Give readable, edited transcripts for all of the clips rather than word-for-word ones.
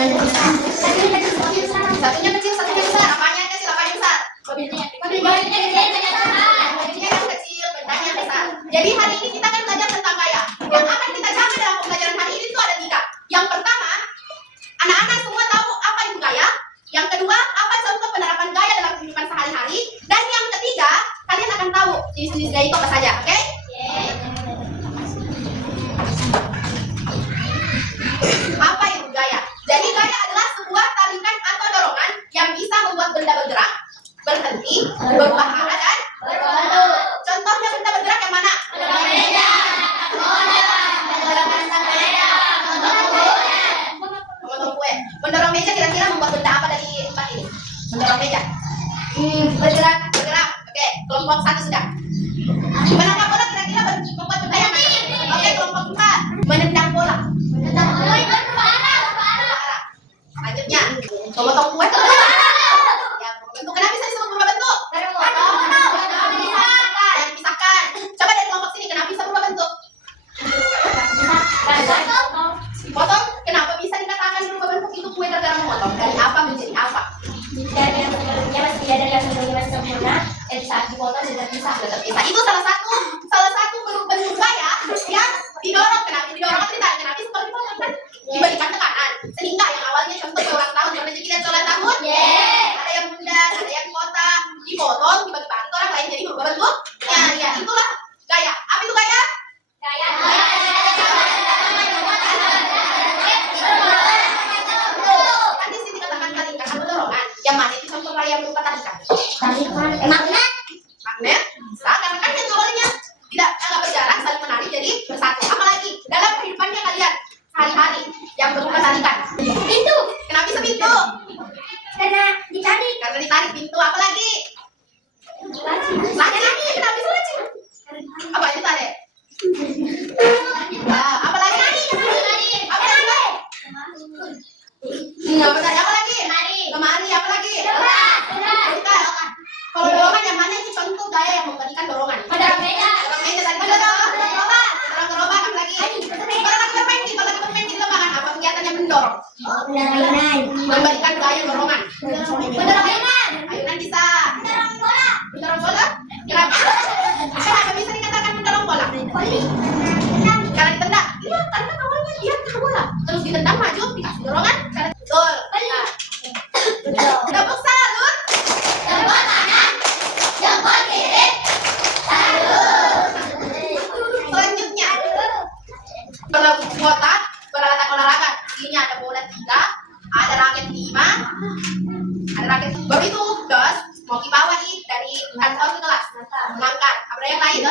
Satunya kecil, satunya besar. Apanya kecil, apanya besar? Mobilnya yang kecil, bendanya yang besar. Jadi hari ini kita akan belajar tentang gaya. Yang akan kita capai dalam pembelajaran hari ini itu ada 3. Yang pertama, anak-anak semua tahu apa itu gaya. Yang kedua, apa contoh penerapan gaya dalam kehidupan sehari-hari. Dan yang ketiga, kalian akan tahu jenis-jenis gaya itu apa saja, oke? Apa itu gaya? Jadi gaya adalah sebuah tarikan atau dorongan yang bisa membuat benda bergerak, berhenti, berubah arah dan berbalik. Contohnya benda bergerak yang mana? Memotong kue. Mendorong meja kira-kira membuat benda apa dari tempat ini? Mendorong meja. Bergerak. Oke, kelompok 1 sudah. Menangkap bola kira-kira membuat benda yang mana? Oke, kelompok 4. Menendang bola. Selanjutnya, memotong kue. Ya, bentuk kenapa bisa disebut berubah bentuk? Dan dipisahkan. Coba dari kelompok sini, kenapa bisa berubah bentuk? Dipotong. Kenapa bisa dikatakan berubah bentuk itu kue gara-gara memotong? Dari apa menjadi apa? Dari yang sebelumnya masih sempurna, dan saat dipotong sudah terpisah. Itu salah satu bentuk gaya yang didorong. Kenapa didorong? Kenapa seperti potong kan? Diberikan tekanan sehingga yang awalnya contoh ulang tahun karena jadi dan ulang tahun, ada yang bundar, ada yang kotak, dipotong dibagi bantu orang lain jadi berubah bentuk. Ya, itulah gaya. Apa itu gaya? Kan di sini dikatakan tarikan atau dorongan. Yang mana itu contoh gaya berupa tarikan? Magnet bisa karena kan yang awalnya tidak berjarak saling menarik jadi bersatu. Apalagi dalam kehidupannya kalian hari-hari yang berupa tarikan. Pintu. Kenapa bisa pintu? Karena ditarik Pintu. Apalagi? Laci. Kenapa bisa laci? Apa itu tarik? Apalagi? Apalagi? Lemari. Apalagi? Bukan. Kalau dorongan yang mana itu contoh gaya yang memberikan dorongan? Mendorong meja tadi. Mendorong gerobak. Apalagi? Kalau lagi bermain di lapangan apa kegiatannya mendorong? Memberikan gaya dorongan. Mendorong ayunan bisa. Mendorong bola. Kenapa bisa dikatakan mendorong bola? Karena ditendang. Iya, karena awalnya dia ke bola. Terus ditendang maju, dikasih dorongan. Betul. Tepuk salut. jempol kanan, jempol kiri, Selanjutnya, kotak peralatan olahraga. Ini ada bola 3, ada raket 5, ada raket. Baru itu dos mau dibawain dari kantor ke kelas. Mengangkat. Apa yang lain?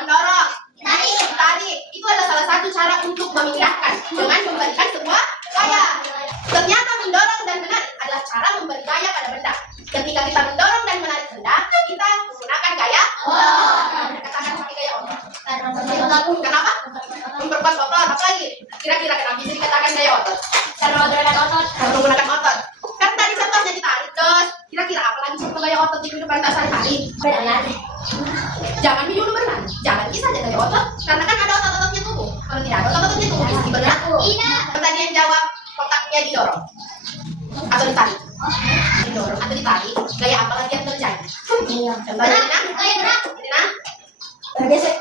Mendorong. Tarik. Itu adalah salah satu cara untuk memindahkan dengan memberikan sebuah gaya. Ternyata mendorong dan menarik adalah cara memberi gaya pada benda. Ketika kita mendorong dan menarik benda, kita menggunakan gaya katakan pakai gaya otot. Kenapa? Memperkuat otot. Apa lagi? Kira-kira kenapa bisa dikatakan gaya otot? karena Menggunakan otot. Kan tadi contohnya ditarik terus. Kira-kira apa lagi contoh gaya otot di kehidupan kita sehari-hari? Jangan dulu berlari. Jangan bisa aja gaya otot. Karena kan ada otot-ototnya tubuh. Kalau tidak ada otot-ototnya tubuh bisa bergerak. Tadi yang jawab kotaknya didorong atau ditarik. Didorong atau ditarik. Gaya apa lagi yang terjadi? Contohnya Dina? bergesek.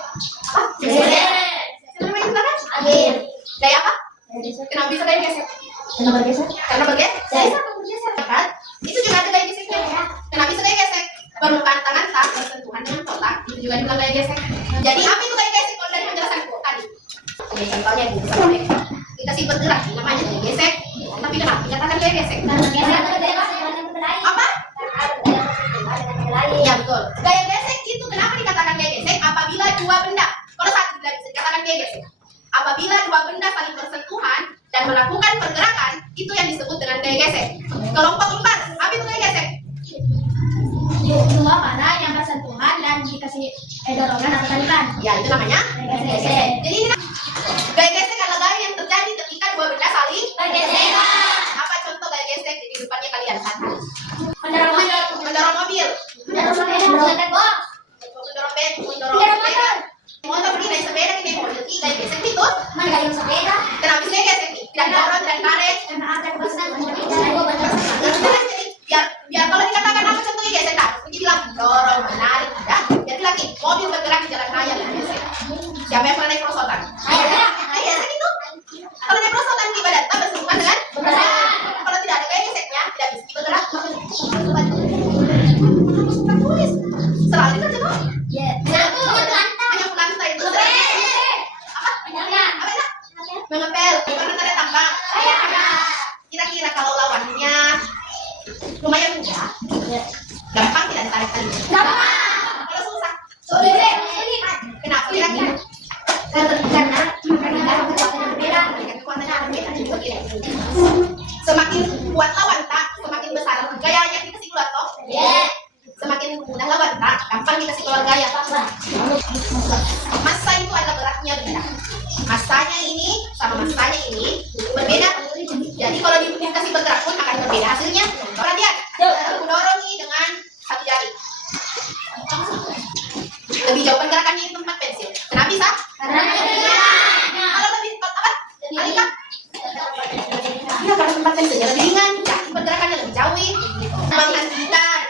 Gaya apa? Kenapa bisa gaya gesek? Karena bergeser. Kan? Itu juga ada gaya geseknya. Kenapa bisa gaya gesek? Permukaan tangan tak bersentuhan dengan kotak. Itu juga dibilang gaya gesek. Jadi apa itu gaya gesek? Kalau dari penjelasanku tadi. Ini contohnya ibu sampai dikasih bergerak namanya gaya gesek. Tapi kenapa dikatakan gaya gesek? Apa? Ya betul. Gaya gesek itu kenapa dikatakan gaya gesek? Apabila dua benda, kalau satu tidak bisa dikatakan gaya gesek. Apabila dua benda saling bersentuhan dan melakukan pergerakan, itu yang disebut dengan gaya gesek. Kelompok 4, apa itu gaya gesek? Dua mana yang bersentuhan dan dikasih dorongan atau tarikan. Ya itu namanya gaya gesek. Jadi ini gaya gesek adalah gaya yang terjadi ketika dua benda saling Bergesekan. Apa contoh gaya gesek di kehidupannya kalian sehari-hari? Mendorong mobil. Mendorong mobil. Mendorong sepeda. Mendorong box. Mendorong sepeda. Motor pergi naik sepeda ke mobil. Gaya gesek itu Menggayung sepeda. kenapa bisa gaya gesek? Tidak dorong, tidak tarik. Karena ada kebesaran. Gampang tidak ditarik tali? Kalau susah? Sulit. Kenapa kira-kira? Karena berbeda. Kekuatannya berbeda. Begini. Semakin kuat lawan tak, semakin besar gaya yang dikasih keluar toh. Semakin mudah lawan tak, gampang dikasih keluar gaya. Massa itu ada beratnya beda. Massanya ini sama massanya ini berbeda. Jadi kalau dikasih bergerak pun akan berbeda hasilnya. Perhatian, aku dorong ini dengan satu jari. Lebih jauh pergerakannya itu 4 pensil. Kenapa bisa? Kalau lebih apa? Alika? Iya, kalau 4 pensil lebih ringan, jadi pergerakannya lebih jauh. Menghentikan.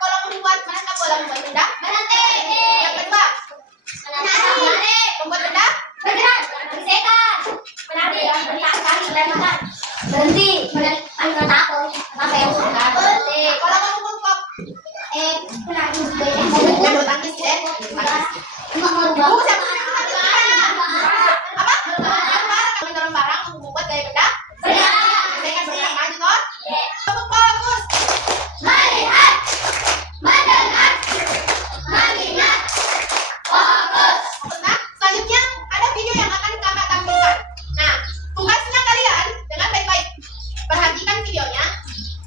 Kalau membuat mereka bola membuat benda. Yang kedua, membuat benda. Berhenti. Aku takut. Apa yang suka? Kalau mau mengkok, bulu tangkis apa? Mendorong barang membuat gaya benda. Saya kan bergerak maju toh. Fokus. Melihat, mendengar, mengingat, fokus. Nah, selanjutnya ada video yang akan kakak tampilkan. Nah, tugasnya kalian dengan baik-baik perhatikan videonya,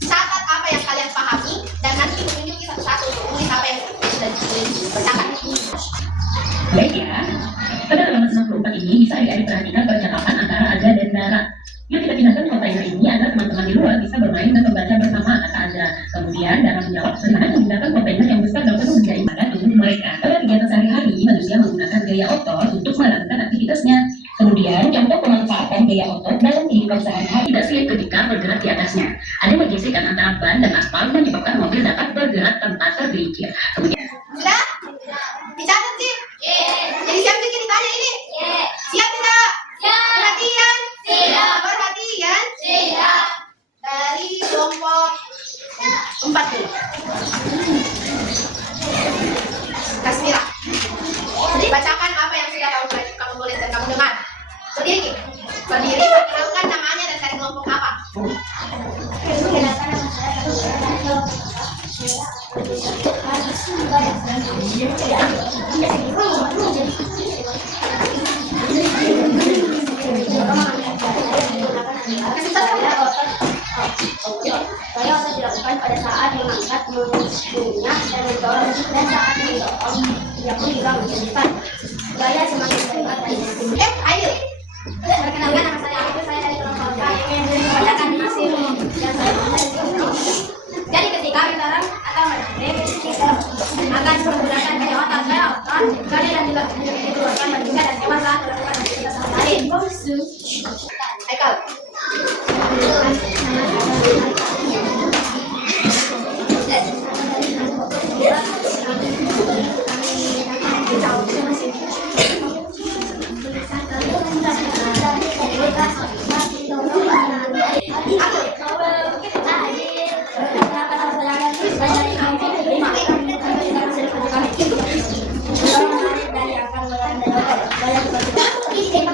catat apa yang kalian pahami, dan nanti menunjuki satu-satu untuk menulis apa yang sudah diberitakan. Baik ya, pada halaman 64 ini bisa adik-adik perhatikan percakapan antara Aga dan Dara. Yuk kita pindahkan kontainer ini agar teman-teman di luar bisa bermain dan membaca bersama, kata Aga. Kemudian Dara menjawab, bagaimana menggunakan kontainer yang besar dapat menjadi pada tubuh mereka. Pada kegiatan sehari-hari, manusia menggunakan gaya otot untuk melakukan aktivitasnya. Kemudian, contoh pemanfaatan gaya otot dalam kehidupan sehari-hari tidak sulit ketika bergerak di atasnya. Ada pergesekan antara ban dan aspal menyebabkan mobil dapat bergerak tanpa tergelincir. Kemudian, Sudah? Dicatat sih? Jadi siap sih ditanya ini? Siap tidak? Perhatian? Perhatian? Dari kelompok 4 dulu. Kasmira, bacakan apa yang sudah kamu tulis dan kamu dengar. Berdiri, perkenalkan namanya dan dari kelompok apa. Gaya otot dilakukan pada saat mengangkat, mengunyah, dan mendorong, dan saat mendorong, ia pun juga menjadikan gaya semakin berat dan semakin. Ayo. Perkenalkan, nama saya Arif, saya dari kelompok K yang membacakan hasil yang saya baca. Jadi ketika mendorong atau menarik, kita akan menggunakan gaya otot, gaya yang dikeluarkan juga dan hewan saat melakukan aktivitas lain. Haikal.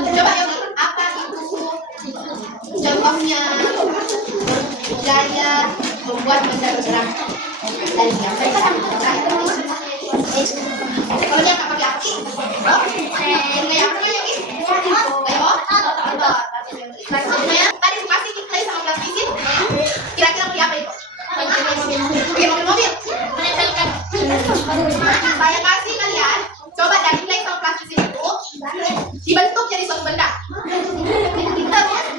Coba Yogi, apa itu contohnya gaya membuat benda bergerak dari diam? Kalau dia nggak pakai api, gaya apa Yogi? Gaya otot. Maksudnya tadi kasih diplay sama plastisin, kira-kira pakai apa itu? Pakai mobil-mobil. Saya kasih kalian, coba dari play sama plastisin itu dibentuk jadi suatu benda.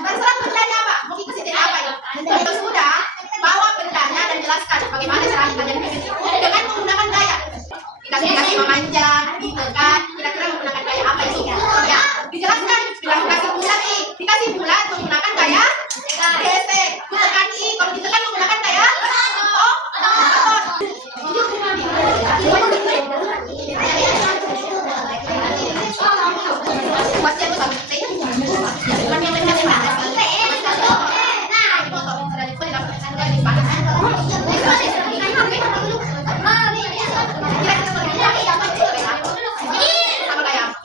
Terserah bendanya apa, mau kita kasih jadi apa ya? Kalau sudah, bawa bendanya dan jelaskan bagaimana cara kalian bikin itu dengan menggunakan gaya. Dikasih memanjang, ditekan, kira-kira menggunakan gaya apa itu? Ya, dijelaskan. Bilang dikasih bulat nih, dikasih bulat menggunakan gaya gesek. Ditekan i, kalau ditekan menggunakan gaya pasti aku sampai play. Bukan yang lain-lain mana sih? Sama kayak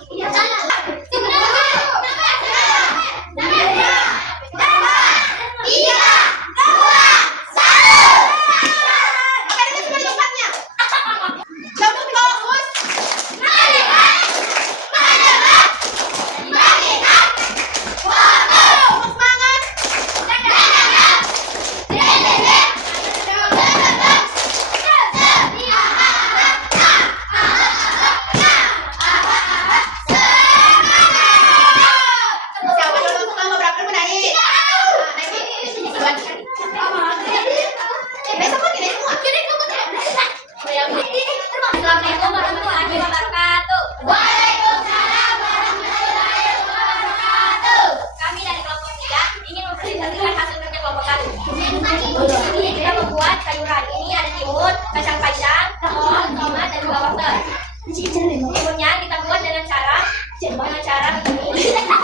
Gimana cara menggesekan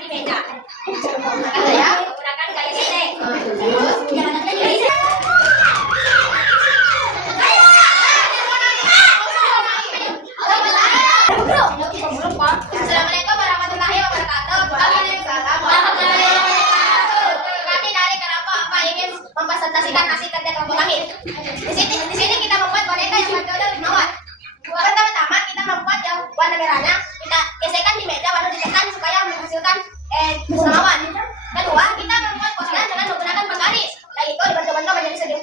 di meja? Ada ya? Menggunakan gaya gesek. Terus Assalamualaikum warahmatullahi wabarakatuh. Waalaikumsalam. Kami dari kelompok apa ingin mempresentasikan hasil kerja kelompok kami. Di sini kita membuat boneka yang berkode 5 watt. Pertama-tama kita membuat yang warna merahnya, kita gesekkan di meja lalu ditekan supaya menghasilkan 5 watt. Kedua, kita membuat poster dengan menggunakan penggaris, yaitu dibentuk-bentuk menjadi segi 4.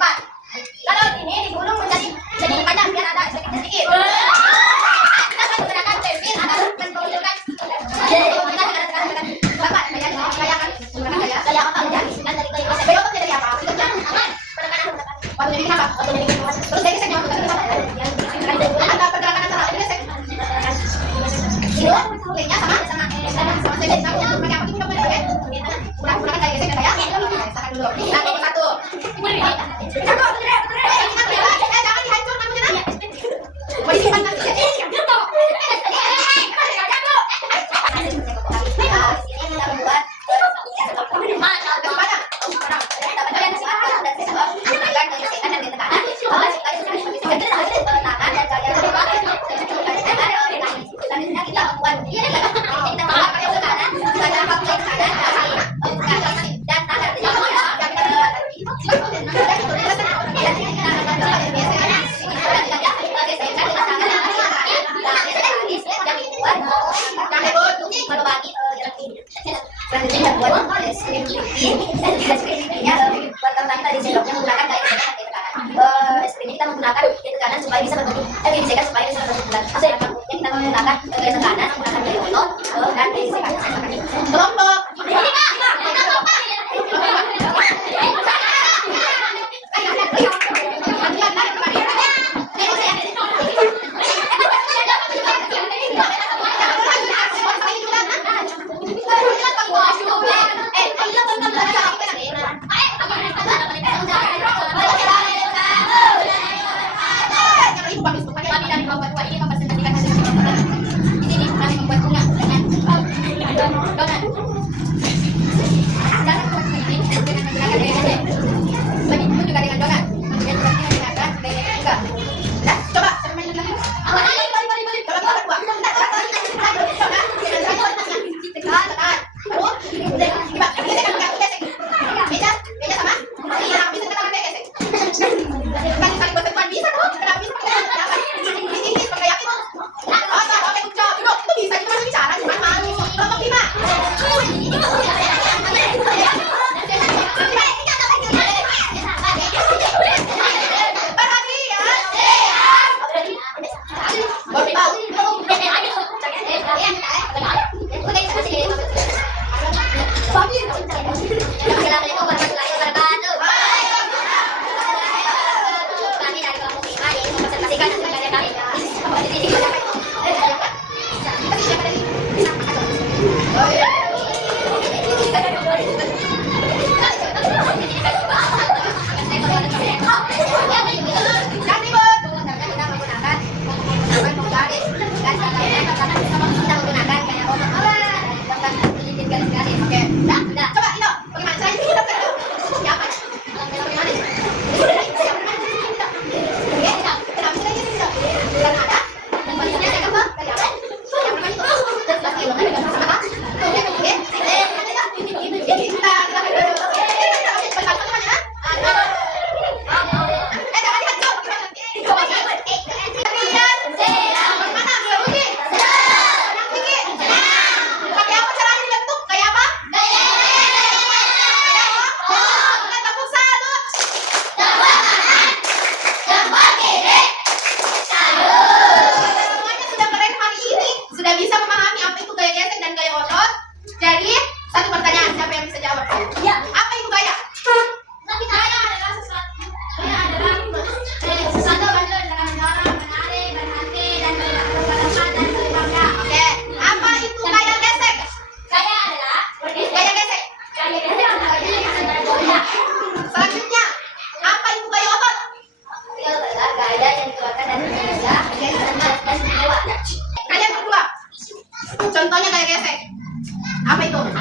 Lalu ini digulung menjadi panjang biar ada sedikit. Kita akan menggunakan pensil agar menunjukkan Bapak, kayak apa ya? Kan dari kayu Beliau tuh jadi apa? Waktu jadi kenapa? Terus dari saya nyamuk ada pergerakan antara ini saya linknya sama saya jadi sama pakai apa sih kamu ya? Menggunakan kayak gesek ya? Sakan dulu. Nah, nomor 1. Jangan dihancur namanya. Mau disimpan nanti. Selanjutnya buat screen kita menggunakan gaya kanan supaya bisa berbentuk gesekan supaya bisa berbentuk bulat. Hasil yang kita menggunakan gaya kanan menggunakan gaya otot dan gaya gesekan kelompok. Kami dari kelompok 2 ini mempresentasikan hasil kelompok kami. Di sini kami membuat bunga.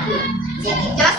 Jelas